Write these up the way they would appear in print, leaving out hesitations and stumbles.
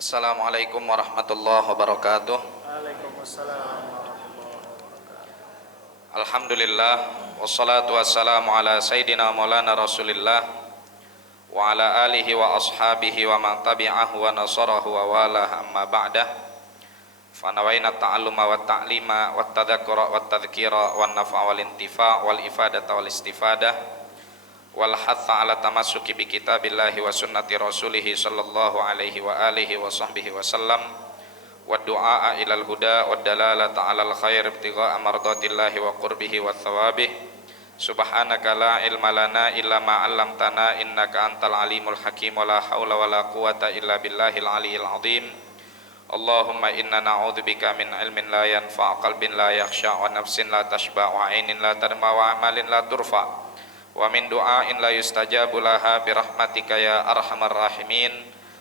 Assalamualaikum warahmatullahi wabarakatuh. Waalaikumsalam warahmatullahi wabarakatuh. Alhamdulillah wassalatu wassalamu ala sayyidina maulana Rasulillah wa ala alihi wa ashabihi wa man tabi'ahu wa nasarahu wa walah amma ba'dah. Fa nawaina ta'alluma wa ta'lima wa tadhakkura wa tadhkira wa nafa' wal intifa' wal ifadata wal istifadah wal hatha ala tamassuki bi kitabillahi wa sunnati rasulih sallallahu alaihi wa alihi wa sahbihi wa sallam wa du'a ilal huda wa dalalata alal khair ibtigha'a mardatillahi wa qurbihi wa thawabih. Subhanaka la ilma lana illa ma 'allamtana innaka antal alimul hakim wa la haula wa la quwata illa billahil aliyyil azim. Allahumma inna na'udzubika min ilmin la yanfa' qalbin la yakhsha wa nafsin la tashba' wa 'ainin la tadma wa amalin la turfa' wa min du'ain la yustajabu laha birahmatika ya arhamar rahimin.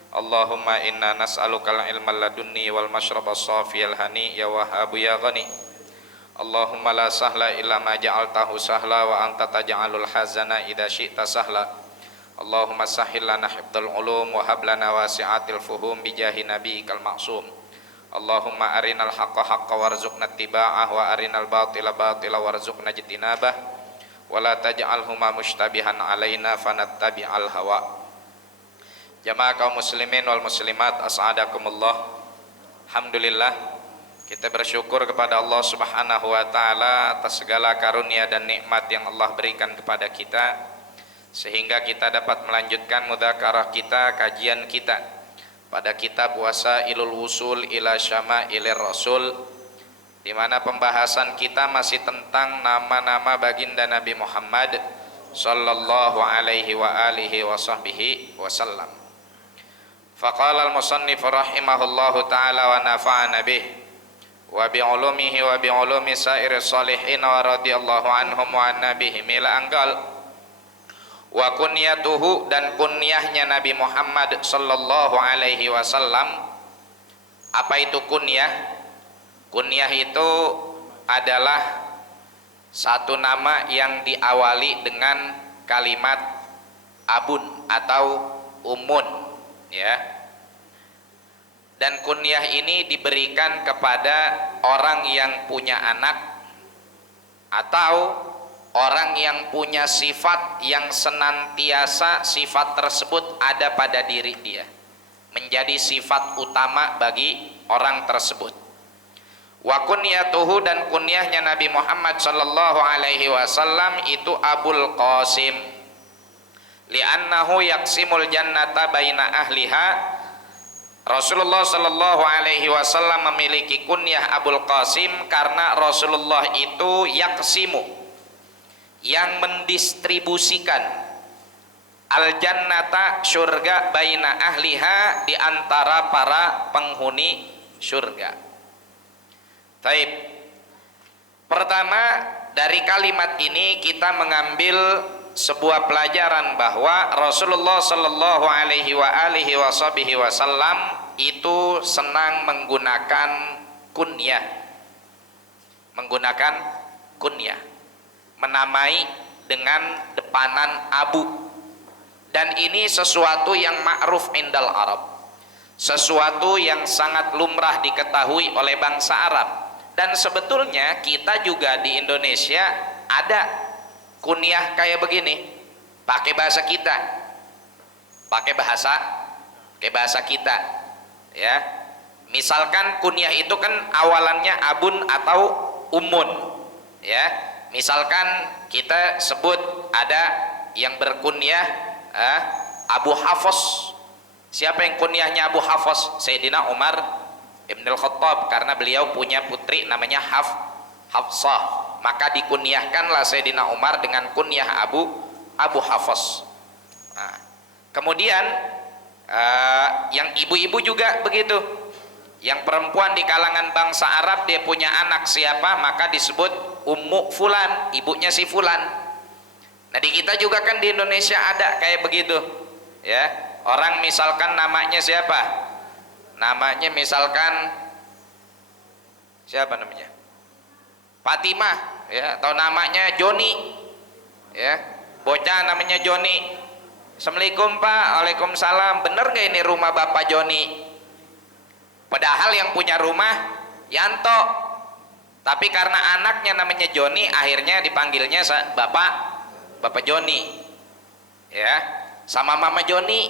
Allahumma inna nas'alukal ilmal ladunni wal mashrabas safiyal hani ya wahhabu ya ghani. Allahumma la sahla illa ma ja'altahu sahla wa anta taj'alul hazana idza syi'ta sahla. Allahumma sahhil lana hifdzal ulum wa hab lana wasi'atil fuhum bi jahi nabiyyikal ma'sum. Allahumma arinal haqqa haqqan warzuqna ittiba'ah wa arinal batila batila warzuqna ijtinabah. Wala taj'alhuma mushtabihan alaina fanattabi'al hawa. Jamaah kaum muslimin wal muslimat, as'adakumullah. Alhamdulillah, kita bersyukur kepada Allah Subhanahu wa taala atas segala karunia dan nikmat yang Allah berikan kepada kita, sehingga kita dapat melanjutkan mudzakarah kita, kajian kita pada kitab Wasailul Wusul ila Syamailir Rasul, di mana pembahasan kita masih tentang nama-nama baginda Nabi Muhammad sallallahu alaihi wa alihi wa sahbihi wasallam. Faqala al-musannif rahimahullahu ta'ala wa nafa'ana bih wa bi'ulumihi wa bi'ulumi sa'iris salihin wa radiyallahu anhum wa annabihim ila anggal wa kunyatuhu, dan kunyahnya Nabi Muhammad sallallahu alaihi wasallam. Apa itu kunyah? Kunyah itu adalah satu nama yang diawali dengan kalimat abun atau umun, ya. Dan kunyah ini diberikan kepada orang yang punya anak atau orang yang punya sifat yang senantiasa sifat tersebut ada pada diri dia, menjadi sifat utama bagi orang tersebut. Wa kunyatuhu, dan kunyahnya Nabi Muhammad sallallahu alaihi wasallam itu Abul Qasim, li'annahu yaqsimul jannata baina ahliha. Rasulullah sallallahu alaihi wasallam memiliki kunyah Abul Qasim karena Rasulullah itu yaqsimu, yang mendistribusikan al jannata, surga, baina ahliha, di antara para penghuni surga. Taib. Pertama, dari kalimat ini kita mengambil sebuah pelajaran bahwa Rasulullah sallallahu alaihi wa alihi wasallam itu senang menggunakan kunyah. Menggunakan kunyah, menamai dengan depanan Abu. Dan ini sesuatu yang ma'ruf indal Arab, sesuatu yang sangat lumrah diketahui oleh bangsa Arab. Dan sebetulnya kita juga di Indonesia ada kunyah kayak begini, pakai bahasa kita, pakai bahasa kita, ya. Misalkan kunyah itu kan awalannya abun atau umun, ya. Misalkan kita sebut ada yang berkunyah Abu Hafs. Siapa yang kunyahnya Abu Hafs? Sayyidina Umar Ibnul Khattab, karena beliau punya putri namanya Hafsah, maka dikunyahkanlah Sayyidina Umar dengan kunyah Abu Hafs. Nah, kemudian yang ibu-ibu juga begitu, yang perempuan di kalangan bangsa Arab, dia punya anak siapa, maka disebut Ummu Fulan, ibunya si Fulan. Nah, di kita juga kan di Indonesia ada kayak begitu, ya. Orang misalkan namanya siapa? Namanya misalkan siapa namanya? Fatimah, ya, atau namanya Joni, ya. Bocah namanya Joni. Assalamualaikum Pak. Waalaikumsalam. Bener gak ini rumah Bapak Joni? Padahal yang punya rumah Yanto, tapi karena anaknya namanya Joni, akhirnya dipanggilnya Bapak Joni, ya, sama Mama Joni,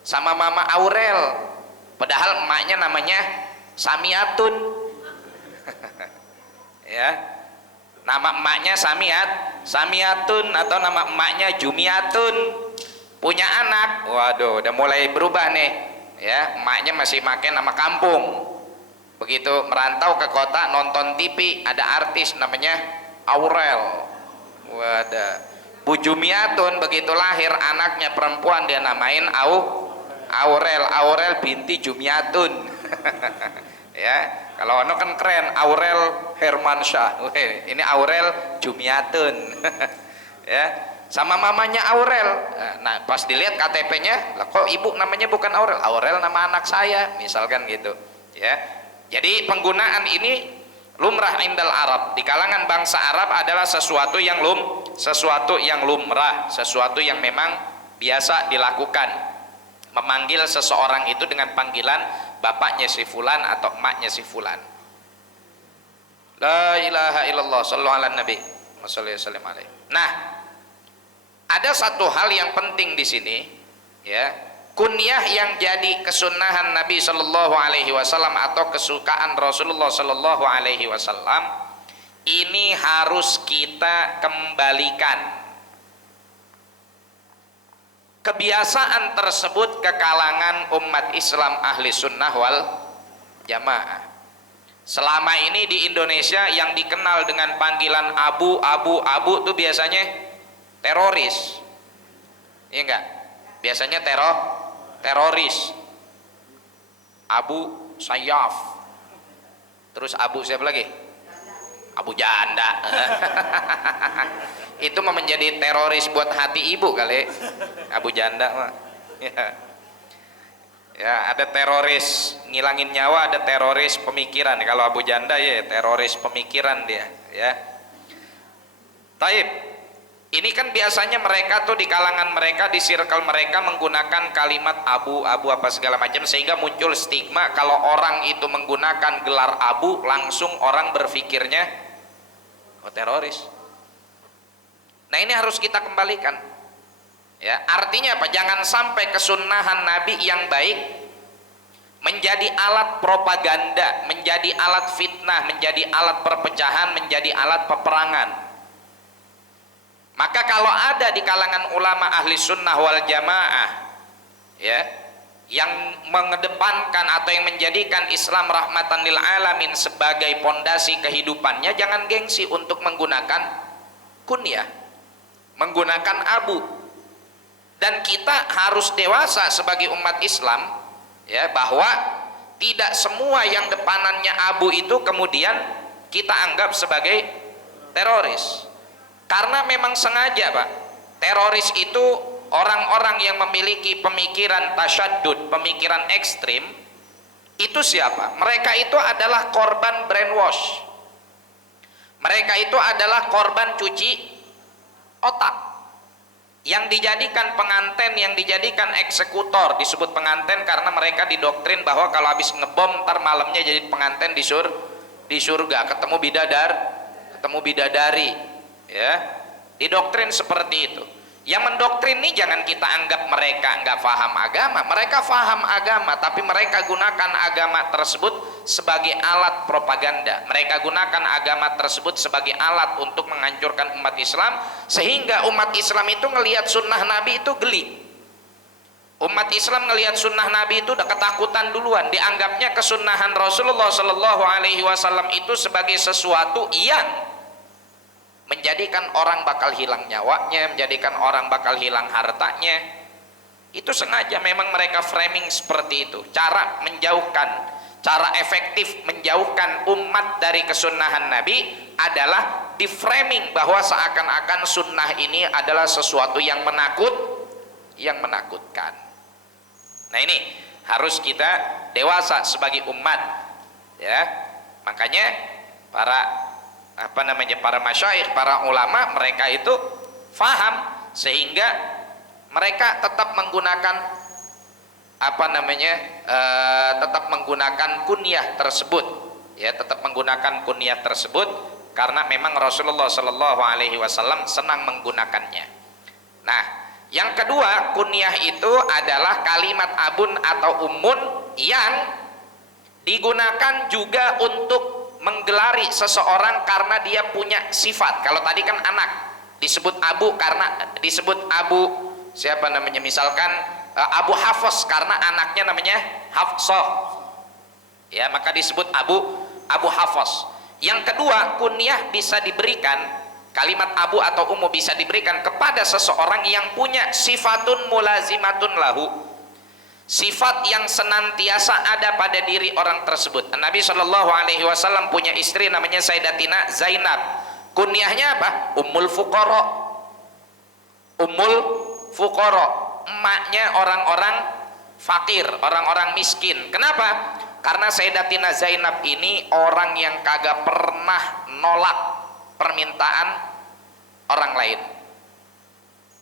sama Mama Aurel. Padahal emaknya namanya Samiatun, ya, nama emaknya Samiatun atau nama emaknya Jumiatun. Punya anak, waduh, udah mulai berubah nih, ya, emaknya masih pakai nama kampung. Begitu merantau ke kota, nonton TV, ada artis namanya Aurel. Wadah, Bu Jumiatun begitu lahir anaknya perempuan dia namain Aurel binti Jumiatun. Ya, kalau ono kan keren, Aurel Hermansyah. Ini Aurel Jumiatun. Ya, sama mamanya Aurel. Nah, pas dilihat KTP-nya, lah kok ibu namanya bukan Aurel? Aurel nama anak saya, misalkan gitu. Ya, jadi penggunaan ini lumrah indal Arab, di kalangan bangsa Arab adalah sesuatu yang lumrah, sesuatu yang memang biasa dilakukan, memanggil seseorang itu dengan panggilan bapaknya si fulan atau emaknya si fulan. La ilaha illallah, sallu ala nabi wa sallam alaihi. Nah, ada satu hal yang penting di sini, ya, kunyah yang jadi kesunahan Nabi Shallallahu Alaihi Wasallam atau kesukaan Rasulullah Shallallahu Alaihi Wasallam ini harus kita kembalikan. Kebiasaan tersebut ke kalangan umat Islam ahli sunnah wal jamaah. Selama ini di Indonesia yang dikenal dengan panggilan abu itu biasanya teroris, iya enggak? Biasanya teroris. Abu Sayyaf, terus Abu siapa lagi? Abu Janda. Itu menjadi teroris buat hati ibu kali. Abu Janda mah. Ya, ada teroris ngilangin nyawa, ada teroris pemikiran. Kalau Abu Janda ya teroris pemikiran dia, ya. Taib. Ini kan biasanya mereka tuh di kalangan mereka, di circle mereka menggunakan kalimat abu apa segala macam, sehingga muncul stigma kalau orang itu menggunakan gelar abu langsung orang berpikirnya teroris. Nah, ini harus kita kembalikan, ya. Artinya apa? Jangan sampai kesunahan Nabi yang baik menjadi alat propaganda, menjadi alat fitnah, menjadi alat perpecahan, menjadi alat peperangan. Maka kalau ada di kalangan ulama ahli sunnah wal jamaah, ya, yang mengedepankan atau yang menjadikan Islam rahmatan lil alamin sebagai pondasi kehidupannya, jangan gengsi untuk menggunakan kunyah, menggunakan abu. Dan kita harus dewasa sebagai umat Islam, ya, bahwa tidak semua yang depanannya abu itu kemudian kita anggap sebagai teroris. Karena memang sengaja, Pak, teroris itu orang-orang yang memiliki pemikiran tasyaddud, pemikiran ekstrim. Itu siapa? Mereka itu adalah korban brainwash. Mereka itu adalah korban cuci otak, yang dijadikan penganten, yang dijadikan eksekutor. Disebut penganten karena mereka didoktrin bahwa kalau habis ngebom ntar malamnya jadi penganten di surga, ketemu bidadari, ya, didoktrin seperti itu. Yang mendoktrin ini jangan kita anggap mereka nggak paham agama. Mereka paham agama, tapi mereka gunakan agama tersebut sebagai alat propaganda. Mereka gunakan agama tersebut sebagai alat untuk menghancurkan umat Islam, sehingga umat Islam itu ngelihat sunnah Nabi itu geli. Umat Islam ngelihat sunnah Nabi itu udah ketakutan duluan. Dianggapnya kesunnahan Rasulullah Shallallahu Alaihi Wasallam itu sebagai sesuatu yang menjadikan orang bakal hilang nyawanya, menjadikan orang bakal hilang hartanya. Itu sengaja memang mereka framing seperti itu. Cara efektif menjauhkan umat dari kesunnahan Nabi adalah di framing bahwa seakan-akan sunnah ini adalah sesuatu yang menakutkan. Nah, ini harus kita dewasa sebagai umat, ya. Makanya para masyayikh, para ulama, mereka itu faham sehingga mereka tetap menggunakan tetap menggunakan kunyah tersebut, ya, tetap menggunakan kunyah tersebut karena memang Rasulullah Shallallahu Alaihi Wasallam senang menggunakannya. Nah, yang kedua, kunyah itu adalah kalimat abun atau ummun yang digunakan juga untuk menggelari seseorang karena dia punya sifat. Kalau tadi kan anak disebut abu karena disebut abu siapa namanya, misalkan Abu Hafs karena anaknya namanya Hafsah, ya, maka disebut Abu Hafs. Yang kedua, kunyah bisa diberikan, kalimat abu atau ummu bisa diberikan kepada seseorang yang punya sifatun mulazimatun lahu, sifat yang senantiasa ada pada diri orang tersebut. Nabi Shallallahu Alaihi Wasallam punya istri namanya Sayyidatina Zainab, kunyahnya apa? Ummul Fuqara. Ummul Fuqara, emaknya orang-orang fakir, orang-orang miskin. Kenapa? Karena Sayyidatina Zainab ini orang yang kagak pernah nolak permintaan orang lain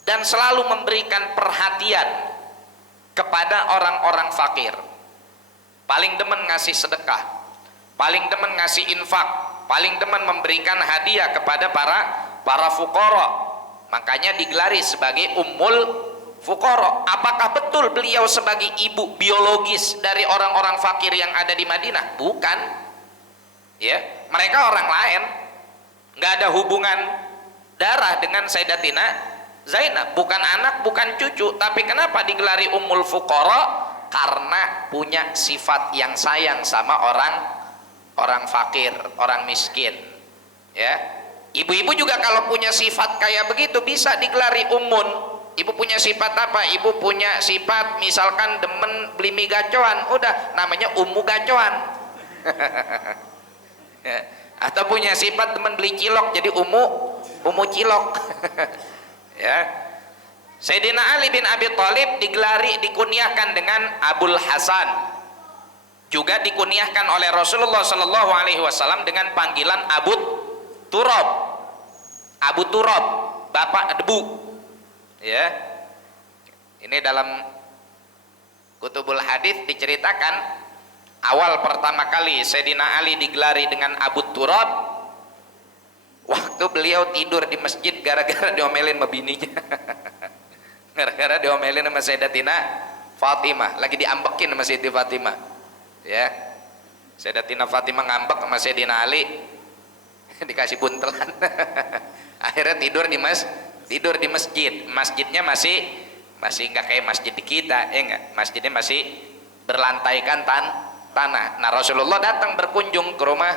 dan selalu memberikan perhatian kepada orang-orang fakir. Paling demen ngasih sedekah, paling demen ngasih infak, paling demen memberikan hadiah kepada para fuqara. Makanya digelari sebagai Ummul Fuqara. Apakah betul beliau sebagai ibu biologis dari orang-orang fakir yang ada di Madinah? Bukan, ya, mereka orang lain, nggak ada hubungan darah dengan Sayyidatina Zainab, bukan anak, bukan cucu. Tapi kenapa digelari Ummul Fuqara? Karena punya sifat yang sayang sama orang fakir, orang miskin, ya. Ibu-ibu juga kalau punya sifat kayak begitu bisa digelari ummun. Ibu punya sifat apa? Ibu punya sifat misalkan demen beli mie gacoan, udah namanya ummu gacoan. Atau punya sifat demen beli cilok, jadi ummu cilok. Ya. Sayyidina Ali bin Abi Thalib dikunyahkan dengan Abul Hasan. Juga dikunyahkan oleh Rasulullah Shallallahu Alaihi Wasallam dengan panggilan Abu Turab. Abu Turab, bapak debu. Ya, ini dalam kutubul hadis diceritakan awal pertama kali Sayyidina Ali digelari dengan Abu Turab waktu beliau tidur di masjid gara-gara diomelin sama bininya. Gara-gara diomelin sama Sayyidatina Fatimah, lagi diambekin sama Siti Fatimah, ya. Sayyidatina Fatimah ngambek sama Sayyidina Ali, dikasih buntelan. Akhirnya tidur di masjid. Masjidnya masih nggak kayak masjid di kita, ya enggak, masjidnya masih berlantaikan tanah. Nah, Rasulullah datang berkunjung ke rumah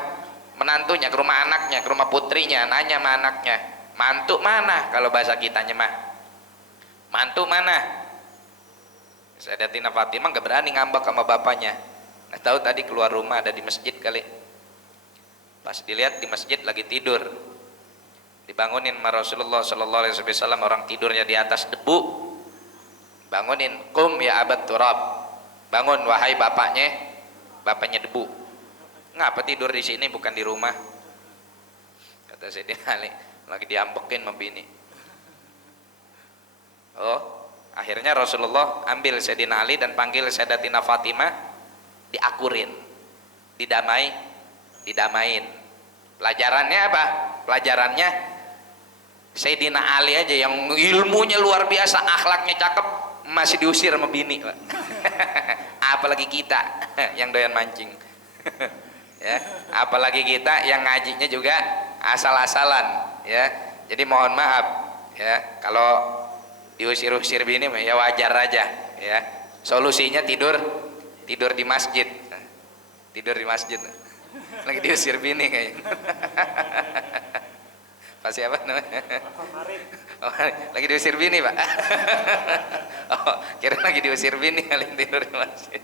menantunya, ke rumah anaknya, ke rumah putrinya, nanya sama anaknya, mantu mana, kalau bahasa kitanya mah, mantu mana. Sayyidatina Fatimah nggak berani ngambek sama bapaknya, nggak tahu tadi keluar rumah ada di masjid kali. Pas dilihat di masjid lagi tidur, dibangunin sama Rasulullah Sallallahu Alaihi Wasallam, orang tidurnya di atas debu. Bangunin, kum ya Abat Turab, bangun wahai bapaknya debu. Ngapa tidur di sini bukan di rumah? Kata Sayyidina Ali, lagi diambekin sama bini. Oh, akhirnya Rasulullah ambil Sayyidina Ali dan panggil Sayyidatina Fatimah, diakurin, didamain. Pelajarannya apa? Pelajarannya Sayyidina Ali aja yang ilmunya luar biasa, akhlaknya cakep, masih diusir sama bini. Apalagi kita yang doyan mancing. Ya, apalagi kita yang ngajinya juga asal-asalan, ya. Jadi mohon maaf, ya, kalau diusir-usir bini ya wajar aja, ya. Solusinya tidur di masjid. Tidur di masjid. Lagi diusir bini kayaknya. Pasti apa namanya? Oh, lagi diusir bini, Pak. Oh, kira lagi diusir bini kali tidur di masjid.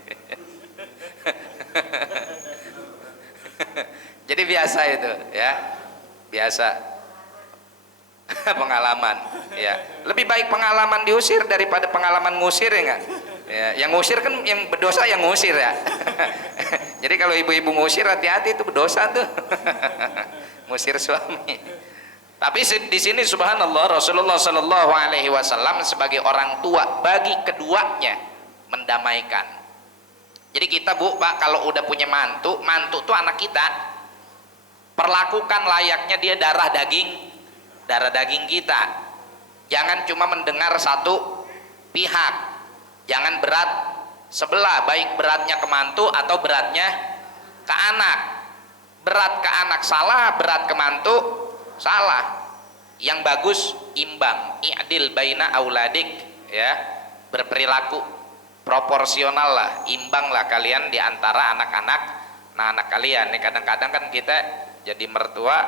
Jadi biasa itu, ya. Biasa. Pengalaman, ya. Lebih baik pengalaman diusir daripada pengalaman ngusir, ya enggak? Ya, yang ngusir kan yang berdosa yang ngusir, ya. Jadi kalau ibu-ibu ngusir hati-hati, itu berdosa tuh. Ngusir suami. Tapi di sini subhanallah Rasulullah Shallallahu Alaihi Wasallam sebagai orang tua bagi keduanya mendamaikan. Jadi kita Bu, Pak, kalau udah punya mantu tuh anak kita, perlakukan layaknya dia darah daging kita. Jangan cuma mendengar satu pihak, jangan berat sebelah, baik beratnya ke mantu atau beratnya ke anak. Berat ke anak salah, berat ke mantu salah. Yang bagus imbang, i'dil baina auladik, ya, berperilaku proporsional lah, imbang lah kalian di antara anak kalian. Nih kadang-kadang kan kita jadi mertua,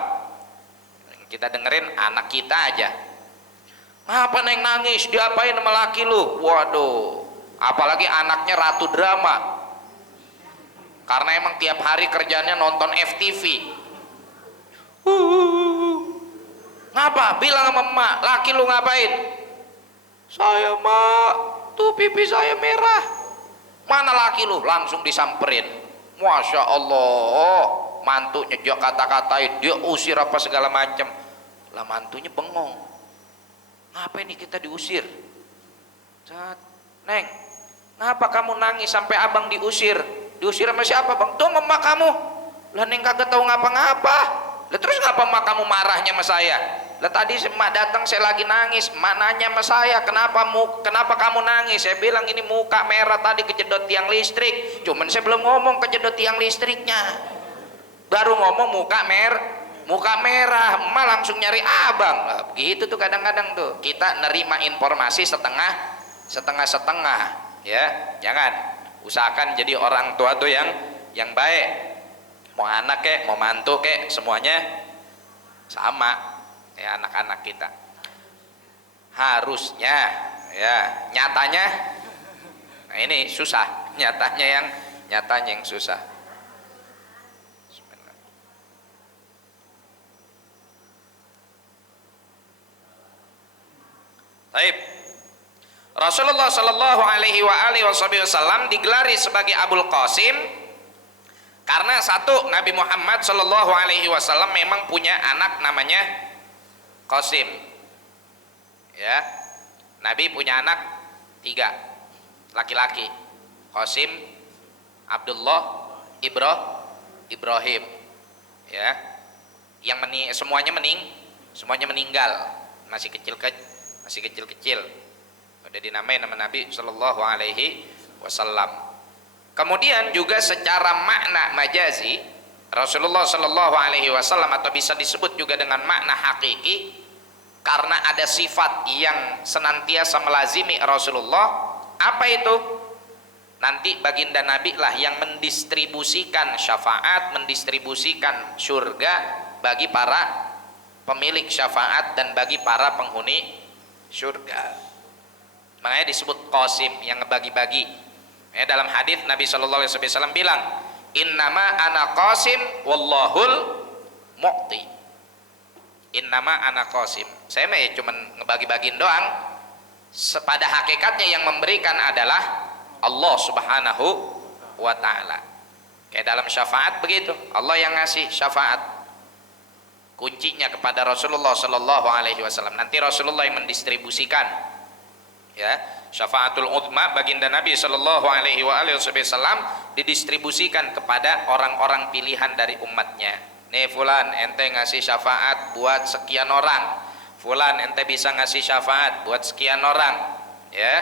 kita dengerin anak kita aja, ngapa neng nangis, diapain sama laki lu, waduh, apalagi anaknya ratu drama, karena emang tiap hari kerjanya nonton FTV. Ngapa? Bilang sama emak, laki lu ngapain? Saya mak, tuh pipi saya merah. Mana laki lu? Langsung disamperin. Masya Allah, mantunya dia kata-katain, dia usir apa segala macam. Lah mantunya bengong, ngapain nih kita diusir? Neng, ngapa kamu nangis sampai abang diusir? Diusir sama siapa bang? Tuh emak kamu. Lah neng kagak tahu ngapa-ngapa. Lah terus ngapa emak kamu marahnya sama saya? Lah tadi emak datang saya lagi nangis, emak nanya sama saya, kenapa kamu nangis? Saya bilang ini muka merah tadi kejedot tiang listrik. Cuman saya belum ngomong kejedot tiang listriknya, baru ngomong muka merah, emak langsung nyari abang. Lah begitu tuh kadang-kadang tuh kita nerima informasi setengah ya. Jangan, usahakan jadi orang tua tuh yang baik. Mau anak kek, mau mantu kek, semuanya sama ya. Anak-anak kita harusnya ya, nyatanya nah ini susah, nyatanya yang susah. Baik, Rasulullah Shallallahu Alaihi Wasallam digelari sebagai Abul Qasim karena satu, Nabi Muhammad Shallallahu Alaihi Wasallam memang punya anak namanya Qasim, ya. Nabi punya anak 3 laki-laki, Qasim, Abdullah, Ibrahim, ya. Yang semuanya meninggal, masih kecil-kecil, udah dinamai nama Nabi Shallallahu Alaihi Wasallam. Kemudian juga secara makna majazi, Rasulullah Shallallahu Alaihi Wasallam atau bisa disebut juga dengan makna hakiki, karena ada sifat yang senantiasa melazimi Rasulullah. Apa itu? Nanti baginda Nabi lah yang mendistribusikan syafaat, mendistribusikan surga bagi para pemilik syafaat dan bagi para penghuni surga. Makanya disebut Qasim, yang ngebagi-bagi. Ya, dalam hadis Nabi Shallallahu Alaihi Wasallam bilang, innama ana Qasim wallahul mu'ti. Innama ana Qasim, saya mah cuma ngebagi-bagiin doang. Pada hakikatnya yang memberikan adalah Allah Subhanahu wa Ta'ala. Kayak dalam syafaat begitu, Allah yang ngasih syafaat, kuncinya kepada Rasulullah Shallallahu Alaihi Wasallam. Nanti Rasulullah yang mendistribusikan, ya. Syafaatul Uthma baginda Nabi Shallallahu Alaihi Wasallam didistribusikan kepada orang-orang pilihan dari umatnya. Nih fulan, ente ngasih syafaat buat sekian orang. Fulan, ente bisa ngasih syafaat buat sekian orang. Ya,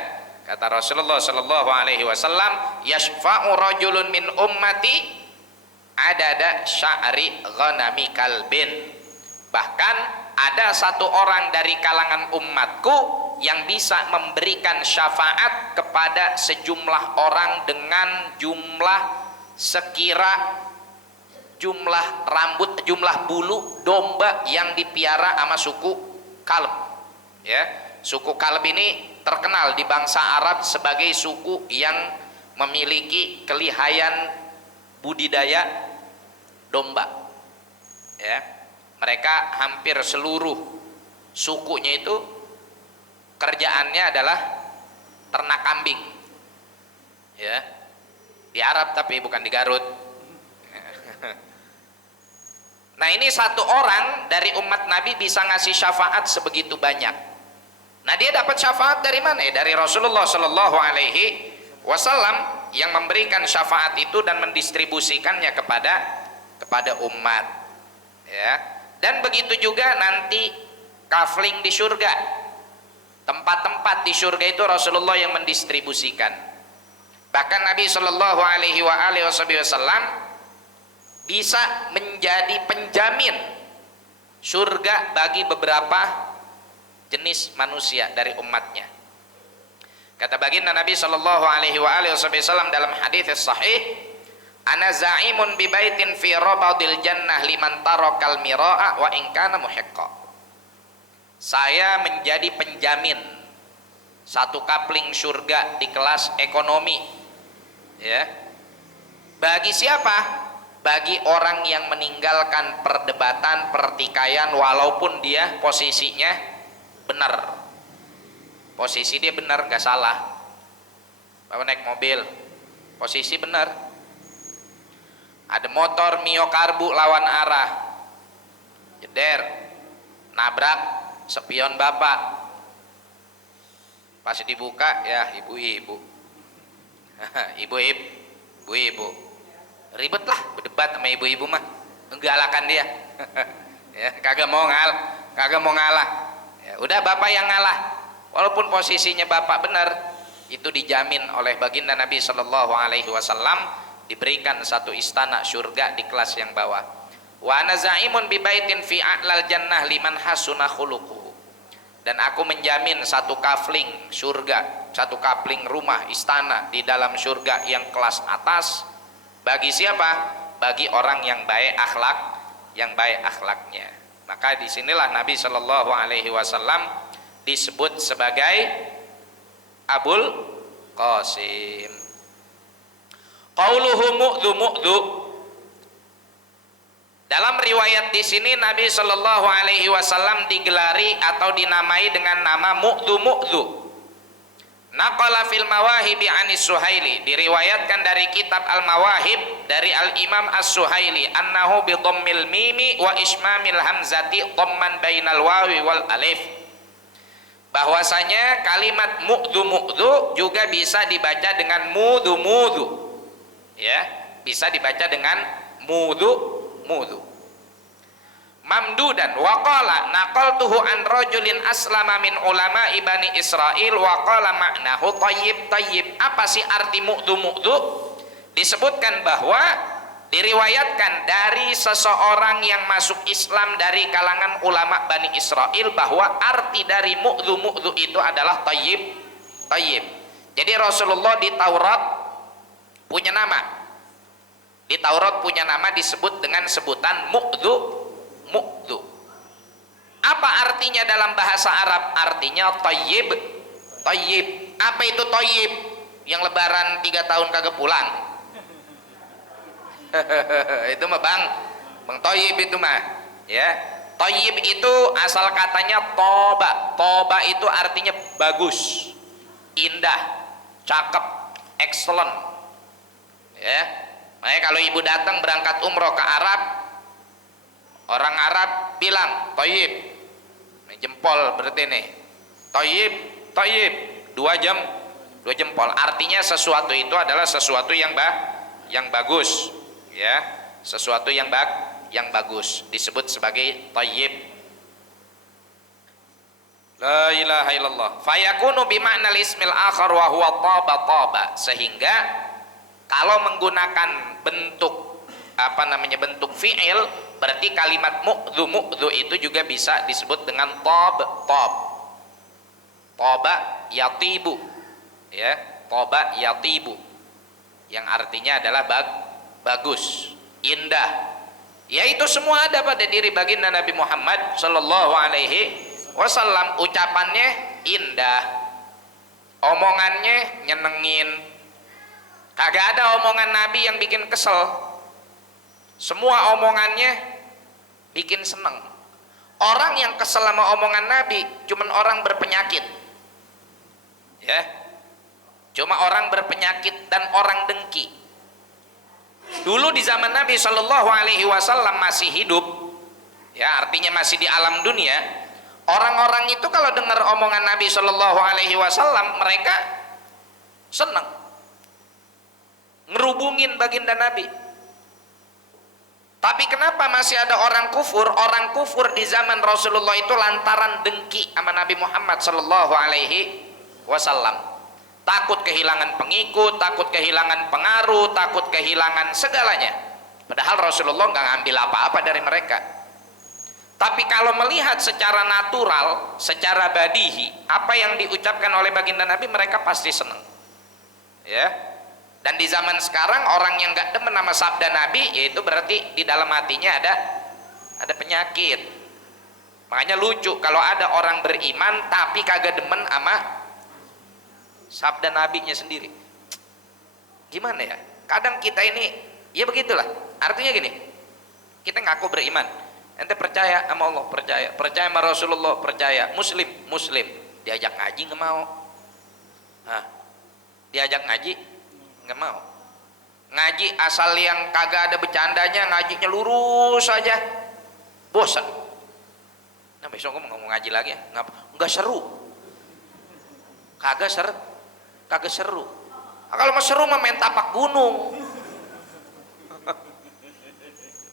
kata Rasulullah Shallallahu Alaihi Wasallam, yashfa'u rajulun min ummati adada sya'ri ghanami kalbin. Bahkan ada satu orang dari kalangan umatku yang bisa memberikan syafaat kepada sejumlah orang dengan jumlah sekira jumlah rambut, jumlah bulu domba yang dipiara sama suku Kalb, ya. Suku Kalb ini terkenal di bangsa Arab sebagai suku yang memiliki kelihayan budidaya domba, ya. Mereka hampir seluruh sukunya itu kerjaannya adalah ternak kambing, ya, di Arab tapi bukan di Garut. Nah ini satu orang dari umat Nabi bisa ngasih syafaat sebegitu banyak. Nah dia dapat syafaat dari mana? Dari Rasulullah Shallallahu Alaihi wasallam yang memberikan syafaat itu dan mendistribusikannya kepada umat, ya. Dan begitu juga nanti kafling di surga, tempat-tempat di surga itu Rasulullah yang mendistribusikan. Bahkan Nabi Shallallahu Alaihi Wasallam bisa menjadi penjamin surga bagi beberapa jenis manusia dari umatnya. Kata baginda Nabi Shallallahu Alaihi Wasallam dalam hadis sahih, ana za'imun bi baitin fi rabadil jannah liman tarakal mira'a wa in kana muhiqqa. Saya menjadi penjamin satu kapling surga di kelas ekonomi, ya. Bagi siapa? Bagi orang yang meninggalkan perdebatan, pertikaian, walaupun dia posisinya benar. Posisi dia benar, gak salah. Bapak naik mobil, posisi benar. Ada motor Mio Karbu lawan arah, jeder, nabrak spion bapak. Pas dibuka, ya ibu-ibu, ibu-ibu, ribet lah berdebat sama ibu-ibu mah, menggalakan dia. Ya, kagak mau ngalah. Ya, udah bapak yang ngalah. Walaupun posisinya bapak benar, itu dijamin oleh baginda Nabi Shallallahu Alaihi Wasallam diberikan satu istana surga di kelas yang bawah. Wa ana za'imun bi baitin fi a'lal jannah liman hasuna khuluquhu. Dan aku menjamin satu kafling surga, satu kapling rumah istana di dalam surga yang kelas atas. Bagi siapa? Bagi orang yang baik akhlaknya. Maka disinilah Nabi Shallallahu Alaihi Wasallam disebut sebagai Abul Qasim. Qauluhu mu'dhu. Dalam riwayat di sini Nabi Shallallahu Alaihi Wasallam digelari atau dinamai dengan nama mu'dhu. Naqala fil mawahibi anis Suhaili, diriwayatkan dari kitab Al-Mawahib dari Al-Imam As-Suhaili annahu bi dhammil mimi wa ismamil hamzati dhamman bainal wawi wal alif. Bahwasanya kalimat mu'dhu juga bisa dibaca dengan mudhu, ya, bisa dibaca dengan mudhu. Mamdudan waqala naqaltuhu an rajulin aslama min ulama ibani Israil waqala maknahu tayyib. Apa sih arti mu'dhu? Disebutkan bahwa diriwayatkan dari seseorang yang masuk Islam dari kalangan ulama Bani Israel bahwa arti dari mu'dhu itu adalah tayyib. Jadi Rasulullah di Taurat punya nama. Di Taurat punya nama disebut dengan sebutan mu'dhu. Apa artinya dalam bahasa Arab? Artinya tayyib. Apa itu tayyib? Yang lebaran 3 tahun kagak pulang. Itu mah bang Toyib itu mah, ya. Toyib itu asal katanya toba itu artinya bagus, indah, cakep, excellent, ya. Makanya kalau ibu datang berangkat umroh ke Arab, orang Arab bilang toyib, jempol berarti nih, toyib 2 jempol, artinya sesuatu itu adalah sesuatu yang bagus, ya, sesuatu yang bagus disebut sebagai tayyib. La ilaha illallah. Fayakunu bima'nal ismil akhar wa huwa taba. Sehingga kalau menggunakan bentuk bentuk fi'il, berarti kalimat mu'dhu itu juga bisa disebut dengan toba yatibu, ya, toba yatibu, yang artinya adalah bagus, indah. Ya, itu semua ada pada diri baginda Nabi Muhammad Shallallahu Alaihi Wasallam. Ucapannya indah, omongannya nyenengin, kagak ada omongan Nabi yang bikin kesel. Semua omongannya bikin seneng. Orang yang kesel sama omongan Nabi cuman orang berpenyakit, ya, cuma orang berpenyakit dan orang dengki. Dulu di zaman Nabi Shallallahu Alaihi Wasallam masih hidup, ya, artinya masih di alam dunia, orang-orang itu kalau dengar omongan Nabi Shallallahu Alaihi Wasallam mereka senang, ngerubungin baginda Nabi. Tapi kenapa masih ada orang kufur? Orang kufur di zaman Rasulullah itu lantaran dengki sama Nabi Muhammad sallallahu alaihi wasallam. Takut kehilangan pengikut, takut kehilangan pengaruh, takut kehilangan segalanya. Padahal Rasulullah nggak ngambil apa-apa dari mereka. Tapi kalau melihat secara natural, secara badihi, apa yang diucapkan oleh baginda Nabi, mereka pasti senang. Ya. Dan di zaman sekarang orang yang nggak demen sama sabda Nabi, yaitu berarti di dalam hatinya ada penyakit. Makanya lucu kalau ada orang beriman tapi kagak demen sama sabda Nabinya sendiri. Gimana ya? Kadang kita ini, ya begitulah. Artinya gini, kita ngaku beriman. Ente percaya sama Allah, percaya sama Rasulullah, percaya, muslim, diajak ngaji nggak mau, diajak ngaji nggak mau, ngaji asal yang kagak ada bercandanya, ngajinya lurus aja, bosan. Nah besok gue mau ngaji lagi ya, nggak seru, kagak seru. Nah, kalau mau seru mah main tapak gunung,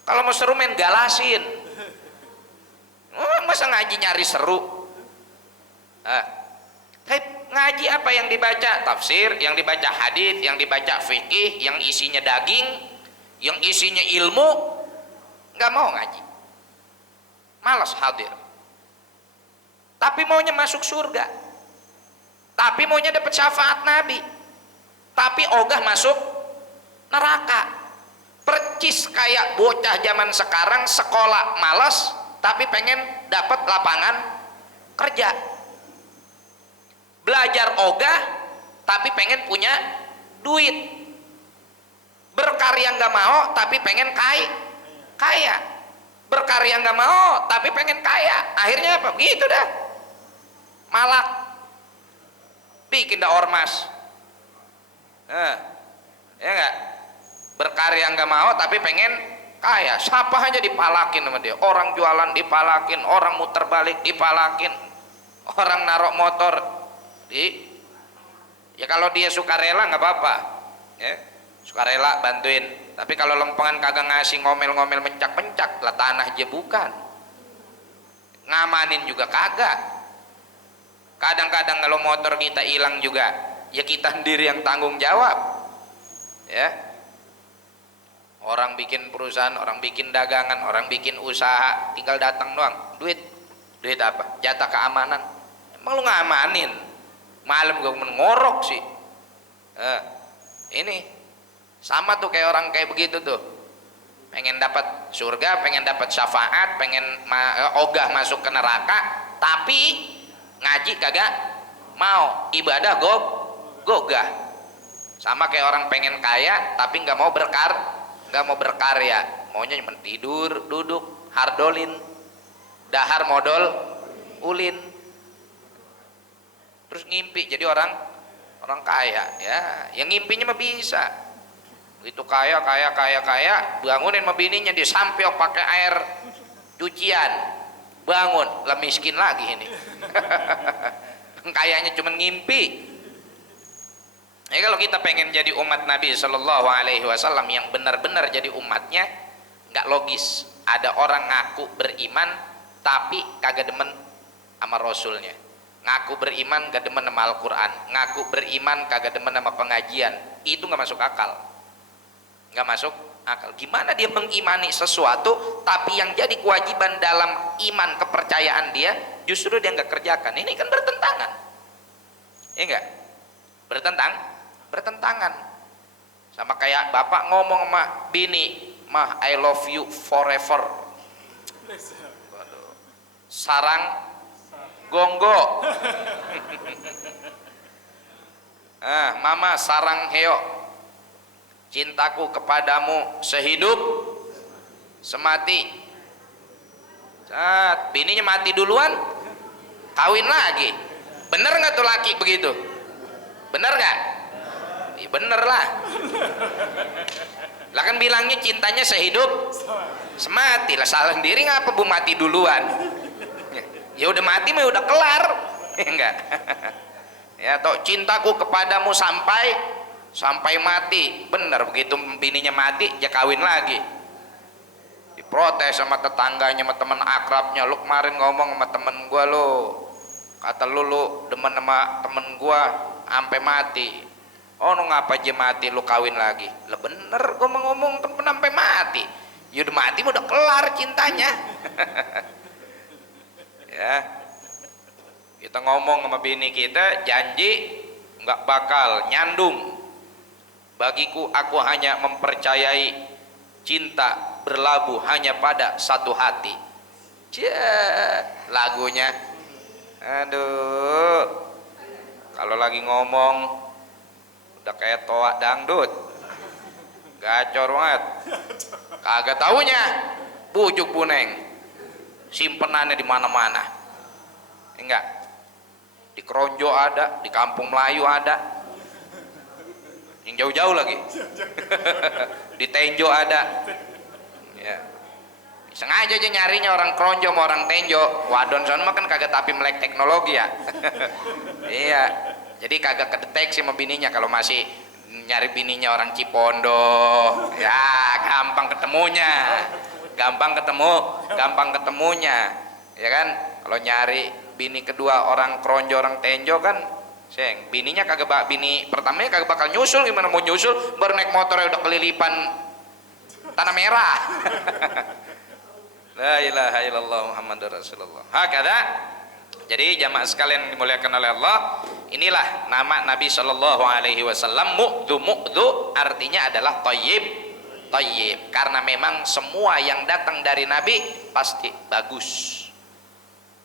kalau mau seru main galasin. Masa ngaji nyari seru? Ngaji apa yang dibaca? Tafsir, yang dibaca hadis, yang dibaca fikih, yang isinya daging, yang isinya ilmu, nggak mau ngaji, malas hadir. Tapi maunya masuk surga, tapi maunya dapat syafaat Nabi, tapi ogah masuk neraka. Percis kayak bocah zaman sekarang sekolah malas tapi pengen dapat lapangan kerja, belajar ogah tapi pengen punya duit, berkarya nggak mau tapi pengen kaya, berkarya nggak mau tapi pengen kaya. Akhirnya apa? Begitu dah, malak, bikin dah ormas. Ya nggak? Berkarya nggak mau tapi pengen kaya, siapa aja dipalakin sama dia. Orang jualan dipalakin, orang muter balik dipalakin, orang narok motor ya kalau dia sukarela nggak apa-apa ya, sukarela bantuin. Tapi kalau lempengan kagak ngasih, ngomel-ngomel, mencak-mencak lah, tanah aja bukan, ngamanin juga kagak. Kadang-kadang kalau motor kita hilang juga ya kita sendiri yang tanggung jawab ya. Orang bikin perusahaan, orang bikin dagangan, orang bikin usaha, tinggal datang doang, duit apa? Jatah keamanan. Emang lu ngamanin? Malam gue ngorok sih. Ini sama tuh kayak orang kayak begitu tuh, pengen dapat surga, pengen dapat syafaat, pengen ogah masuk ke neraka, tapi ngaji kagak mau, ibadah gogah. Sama kayak orang pengen kaya tapi nggak mau berkarya, maunya cuma tidur, duduk, hardolin, dahar modal, ulin, terus ngimpi jadi orang kaya ya. Yang ngimpinya mah bisa, begitu kaya, bangunin sama bininya disampiok pakai air cucian, bangun lah miskin lagi ini. Kayaknya cuma ngimpi. Ya kalau kita pengen jadi umat Nabi Shallallahu Alaihi Wasallam yang benar-benar jadi umatnya, nggak logis ada orang ngaku beriman tapi kagak demen sama Rasulnya, ngaku beriman gak demen sama Al-Quran, ngaku beriman kagak demen sama pengajian. Itu nggak masuk akal, Gimana dia mengimani sesuatu tapi yang jadi kewajiban dalam iman kepercayaan dia justru dia nggak kerjakan? Ini kan bertentangan, ya enggak? Bertentangan sama kayak bapak ngomong sama bini, mah I love you forever. Waduh. Sarang gonggo. Mama sarang heo, cintaku kepadamu sehidup semati. Bininya mati duluan, kawin lagi. Bener nggak tuh laki begitu? Bener nggak? Bener lah. Lah kan bilangnya cintanya sehidup semati, lah salah sendiri ngapa bu mati duluan? Ya udah mati mah udah kelar, enggak? Ya toh cintaku kepadamu sampai sampai mati. Bener, begitu bininya mati dia kawin lagi. Diprotes sama tetangganya, sama teman akrabnya, lu kemarin ngomong sama temen gua lo, kata lu demen sama temen gua sampai mati. Oh, nu ngapa aja mati lu kawin lagi? Lah bener gua mau ngomong temen sampai mati. Ya udah mati udah kelar cintanya. Ya, kita ngomong sama bini kita, janji nggak bakal nyandung. Bagiku aku hanya mempercayai cinta berlabuh hanya pada satu hati. Lagunya, aduh, kalau lagi ngomong udah kayak toa dangdut, gacor banget. Kagak taunya bujuk buneng, simpenannya di mana-mana. Enggak, di Kronjo ada, di Kampung Melayu ada, yang jauh-jauh lagi, di Tenjo ada. Ya, sengaja aja nyarinya orang Kronjo sama orang Tenjo. Wadon sono mah kan kagak tapi melek teknologi ya. Iya, jadi kagak kedeteksi sama bininya. Kalau masih nyari bininya orang Cipondo, ya gampang ketemunya, gampang ketemunya, ya kan. Kalau nyari bini kedua orang Kronjo orang Tenjo kan, seng bininya kagak bini pertamanya kagak bakal nyusul. Gimana mau nyusul baru naik motornya udah kelilipan tanah merah. La ilaha illallah Muhammadur Rasulullah. Hakada. Jadi jamaah sekalian yang dimuliakan oleh Allah, inilah nama Nabi Shallallahu Alaihi Wasallam. Mu'dhu artinya adalah thayyib, karena memang semua yang datang dari Nabi pasti bagus.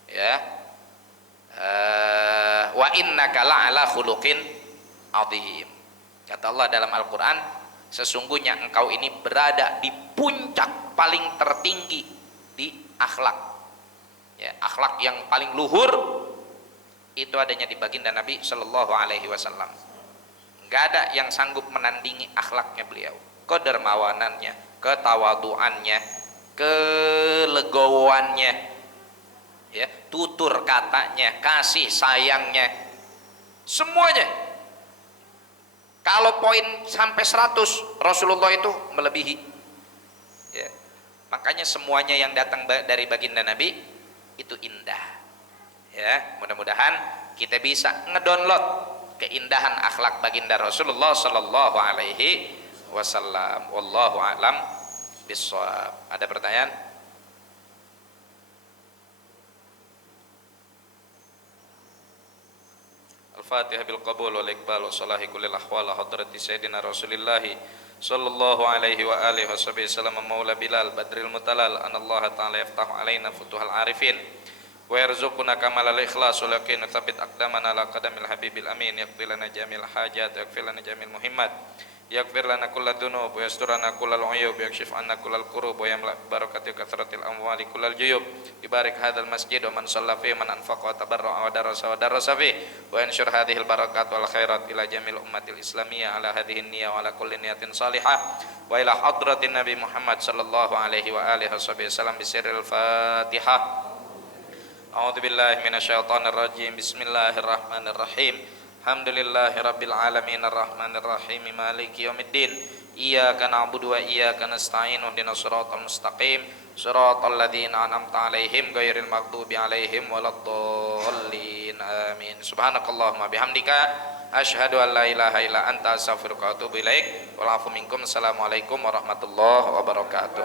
Ya, wa innaka la'ala khuluqin azim. Kata Allah dalam Al-Quran, sesungguhnya engkau ini berada di puncak paling tertinggi di akhlak. Ya, akhlak yang paling luhur itu adanya di baginda Nabi Shallallahu Alaihi Wasallam. Nggak ada yang sanggup menandingi akhlaknya beliau, kedermawanannya, ketawaduannya, kelegowoannya, ya, tutur katanya, kasih sayangnya, semuanya. Kalau poin sampai 100, Rasulullah itu melebihi. Ya, makanya semuanya yang datang dari baginda Nabi itu indah. Ya, mudah-mudahan kita bisa ngedownload keindahan akhlak baginda Rasulullah Sallallahu Alaihi Wasallam. Wallahu a'lam bishawab. Ada pertanyaan? Al-Fatihah bil qabul wal iqbal wa salahi kullil ahwal hadrati sayyidina Rasulillah sallallahu alaihi wa alihi wasallam maula Bilal badril mutalal anallahu ta'ala yaftahu alaina futuhal arifin wa yarzuquna kamalal ikhlas wa lakin tsabbit aqdamana ala qadamil habibil amin yaqdi lana jamil hajat yaghfir lana jamil muhimmat yaghfir lana kullad dunub wa yasturana kullal uyub yakshif anna kullal kurub wa yamla barakati kathratil amwali kullal juyub ibarik hadzal masjid wa man shalla fi man anfaqa wa tabarra'a wa darasa fi wa anshur hadhil barakat wal khairat ila jamil ummatil islamiyah ala hadhihi niyyah wa ala kulli niyatin salihah wa ila hadratin nabi Muhammad sallallahu alaihi wa alihi wasallam bisirril Fatihah. A'udzu billahi minasyaitonir rajim. Bismillahirrahmanirrahim. Alhamdulillahi rabbil alamin arrahmanir rahim maliki yaumiddin. Iyyaka na'budu wa iyyaka nasta'in ihdinas siratal mustaqim siratal ladzina an'amta 'alaihim ghairil maghdubi 'alaihim waladdallin. Amin. Subhanakallahumma bihamdika asyhadu an la ilaha illa anta astaghfiruka wa atubu ilaik. Wal 'afu minkum. Assalamualaikum warahmatullahi wabarakatuh.